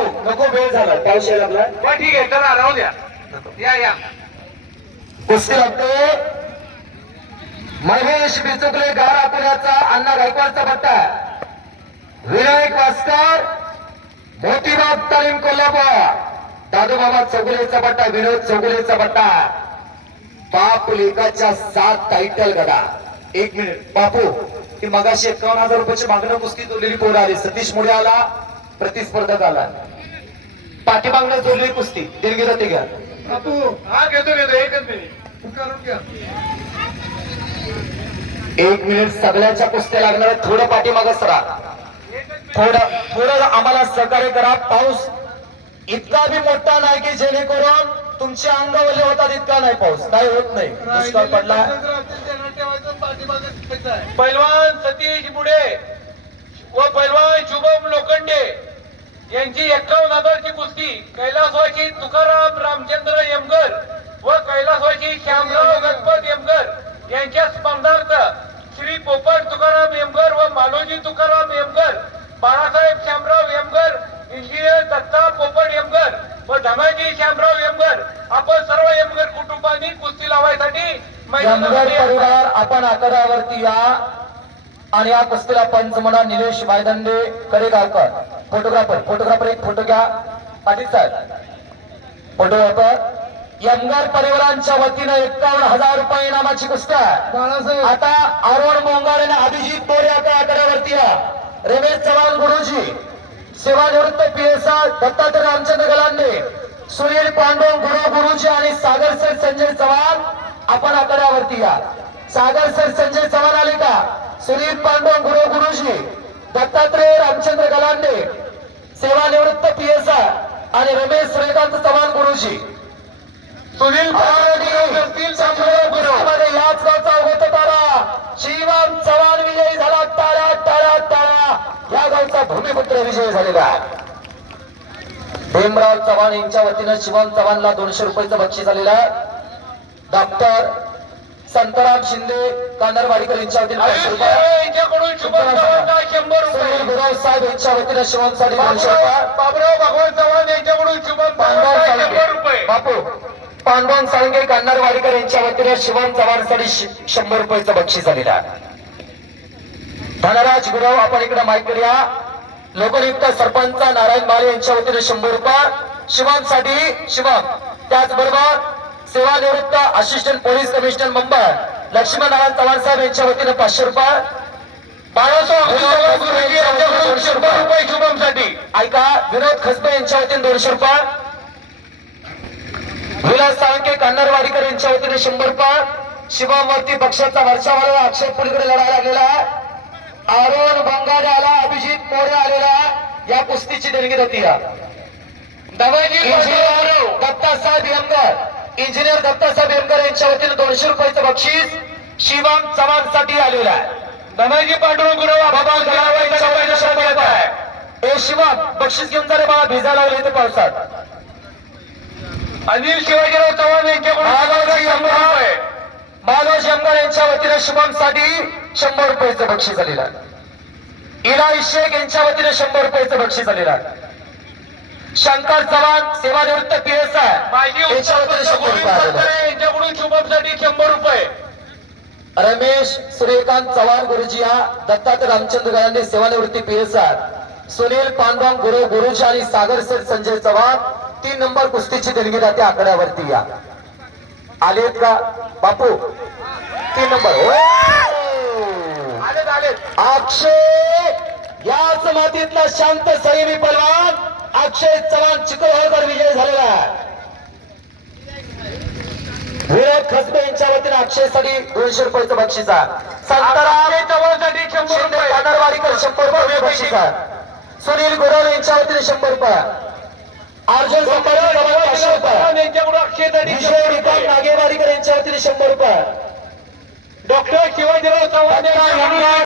नको वेळ झाला. लागला. बरं ठीक आहे चला राहू द्या. या या. कुस्ती लागते. महेश बिचुकले गार अकोल्याचा अण्णा गायकवाडचा पट्टा विनायक भास्कर मोतीबाग तालीम कोल्हापूर. दादूबाबा चौगुलेचा पट्टा विनोद चौगुलेचा पट्टा बाप लेकाच्या सात टायटल गडा. एक मिनिट बापू ती मगाशी एकावन्न हजार रुपयाची मागणं कुस्ती जोडलेली पोरं आली. सतीश मुळे आला. प्रतिस्पर्धक आला पाठीमागणं जोडलेली कुस्ती. देणगी जाते घ्या. बापू हा घेतो घेतो एकच मिनिट करून घ्या. एक मिनिट सगळ्यांच्या कुस्त्या लागणार. थोडं पाठीमागं सरा. थोडं थोडं आम्हाला सहकार्य करा. पाऊस इतका बी मोठा नाही की जेणेकरून तुमचे अंग ओले होतात इतका नाही पाऊस. काय होत नाही. दुष्काळ पडला. पैलवान सतीश बुडे व पैलवान यांची एक्कावन्न हजारची कुस्ती कैलासवासी तुकाराम रामचंद्र यमगर व कैलासवासी श्यामराव गणपत यमगर यांच्या स्पर्धार्थ श्री पोपट तुकाराम यमगर व मालोजी तुकाराम यमगर बाळासाहेब श्यामराव यमगर इंजिनियर दत्ता पोपट यमगर व धमाजी श्यामराव यमगर आपण सर्व यमगर कुटुंबांनी कुस्ती लावायसाठी. परिवार आपण आकड्यावरती या आणि या कुस्तीला पंच म्हणा निलेश मायदंडे करेगावकर. फोटोग्राफर फोटोग्राफर एक फोटो घ्या. पाटील साहेब फोटोग्राफर. यमगर परिवारांच्या वतीनं एकावन्न हजार रुपये इनामाची कुस्ती आहे आता अरुण मोंगाड आणि अभिजित बोरे आता आकड्यावरती या. रमेश चव्हाण गुरुजी. सेवानिवृत्त P S R Dattatray Ramchandra Galande. Sunil Pandav guru guruji आणि सागर सर संजय चव्हाण आपण आकड्यावरती या. सागर सर संजय चव्हाण आले का? सुनील पांडव गुरु गुरुजी दत्तात्रय रामचंद्र गलांडे सेवानिवृत्त पी एस आर आणि रमेश सूर्यकांत चव्हाण गुरुजी. सुनील याच गावचा होत तारा शिवम चव्हाण विजयी झाला. टाळ्या टाळ्या टाळ्या. या गावचा भूमिपुत्र विजय झालेला आहे. भीमराव चव्हाण यांच्या वतीनं शिवम चव्हाणला दोनशे रुपयाचं बक्षीस झालेलं आहे. डॉक्टर संतराम शिंदे कांदरवाडीकर यांच्या वतीनं गुरव साहेब यांच्या वतीनं शिवमसाठी दोनशे रुपये बाबुराव भगवान चव्हाण यांच्याकडून शुभम बापू पांडवन कान्नारवाडीकर यांच्या वतीने शिवम चव्हाणसाठी शंभर रुपयाचं बक्षीस झालेलं आहे. धनराज गुरव आपण इकडे माईक करूया लोकनियुक्त सरपंच नारायण माले यांच्या वतीने शंभर रुपये. शिवमसाठी शिवम त्याचबरोबर सेवानिवृत्त assistant police commissioner Mumbai Laxman Narayan Chavan saheb यांच्या वतीने पाचशे रुपये. रुपये. शुभमसाठी. ऐका विनोद खसबे यांच्या वतीने दोनशे रुपये. विलास साळुंके कान्नरवाडीकर यांच्या वतीने शंभर रुपये. शिवमूर्ती पक्षाचा वर्षावाला अक्षय पुलीकडे लढा लागलेला आहे अरुण बंगाड्याला अभिजित मोरे आलेला आहे. या कुस्तीची देणगी होती या दमाजी इंजिनियर दत्तासाहेब यमगर इंजिनियर दत्तासाहेब यमगर यांच्या वतीने दोनशे रुपयाचं बक्षीस शिवम चव्हाणसाठी आलेलं आहे. धनाजी पांडुरंग गुरव ए शिवम बक्षीस घेऊन जा रे बाबा भिजा लावले इथे पावसात. अनिल शिवाजीराव चव्हाण यांच्याकडून महागावची शंभर यांच्या वतीने शुभमसाठी शंभर रुपयाचं बक्षीस झालेलं आहे. इलाही शेख यांच्या वतीने शंभर रुपयाचं बक्षीस झालेलं आहे. शंकर चव्हाण सेवानिवृत्त पी एस आय. यांच्याकडून शुभमसाठी शंभर रुपये रमेश सूर्यकांत चव्हाण गुरुजी या दत्तात्रय रामचंद्र गांधी सेवानिवृत्ती पी एस आर सुनील पांडवांग गुरु गुरुजी आणि सागर सेठ संजय चव्हाण तीन नंबर कुस्तीची देणगी जाते आकड्यावरती या. आलेत का? बापू तीन नंबर. आलेत आलेत. अक्षय याच मातीतला शांत संयमी पलवान. अक्षय चव्हाण चिखलहळकर विजय झालेला आहे. विनोद खसबे यांच्या वतीने अक्षयसाठी दोनशे रुपयाचं बक्षीस आहे. संतराम अक्षय चव्हाणसाठी शंभर शिंदे रुपये. कानरवाडीकर शंभर रुपये बक्षीस आहे. सुनील गुरव यांच्या वतीने शंभर रुपये. अर्जुन पाचशे रुपये. विजय नागेवाडीकर यांच्या वतीने शंभर रुपये. डॉक्टर शिवाजीराव चव्हाण